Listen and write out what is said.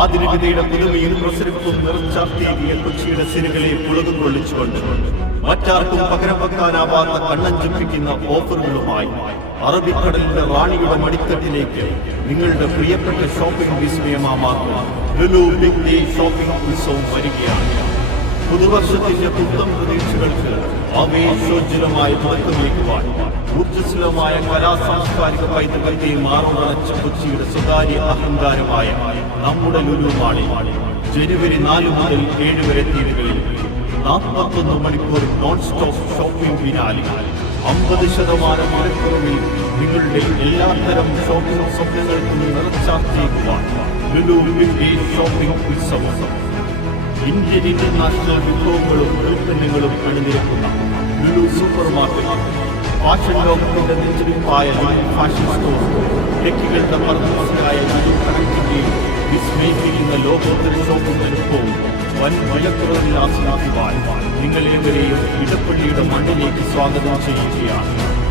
ആധുനികതയുടെ പുതുമയും പ്രസരിപ്പും നിർച്ചാർത്തിയ കൊച്ചിയുടെ സിനിമകളെ പുളകും കൊള്ളിച്ചുകൊണ്ട് മറ്റാർക്കും പകരം വെക്കാനാവാത്ത കണ്ണഞ്ചിപ്പിക്കുന്ന ഓഫറുകളുമായി അറബിക്കടലിന്റെ റാണിയുടെ മടിത്തട്ടിലേക്ക് നിങ്ങളുടെ പ്രിയപ്പെട്ട ഷോപ്പിംഗ് വിസ്മയമാർക്കുക ലുലു ഷോപ്പിംഗ് ഉത്സവം വരികയാണ്. പുതുവർഷത്തിന്റെ പുത്തം പ്രതീക്ഷകൾക്ക് ആവേശോജ്വലമായ തുടക്കമേക്കുവാൻ ഊർജസ്വലമായ കലാ സാംസ്കാരിക പൈതൃകത്തെ മാറുമറച്ച കൊച്ചിയുടെ സ്വകാര്യ അഹങ്കാരമായ നമ്മുടെ ലുലുമാളി ജനുവരി നാല് മുതൽ ഏഴ് വരെ തീയതികളിൽ നാൽപ്പത്തൊന്ന് മണിക്കൂർ നോൺ സ്റ്റോപ്പ് ഷോപ്പിംഗ് ഫിനാലി അമ്പത് ശതമാനം മണിക്കൂറിൽ നിങ്ങളുടെ എല്ലാത്തരം ഷോപ്പിംഗ് സ്വപ്നങ്ങൾക്കും നിറച്ചാർത്തിയേക്കുവാൻ ലുലു ഷോപ്പിംഗ് ഉത്സവം ഇന്ത്യൻ ഇന്റർനാഷണൽ വിഭവങ്ങളും ഉൽപ്പന്നങ്ങളും അണിനിരക്കുന്ന ലുലു സൂപ്പർ മാർക്കറ്റ് ഫാഷൻ ലോകത്തിന്റെ നെഞ്ചിരിപ്പായ ഫാഷൻ സ്റ്റോർ ടെക്കുകളുടെ മർദ്ദമസിയായ ലുലു കണക്റ്റിന്റെയും വിസ്മയിപ്പിക്കുന്ന ലോകോത്തര ഷോപ്പും അനുഭവവും വൻ വിലക്കുറവിൽ നിങ്ങൾ ഏവരെയും ഇടപ്പള്ളിയുടെ മണ്ണിലേക്ക് സ്വാഗതം ചെയ്യുകയാണ്.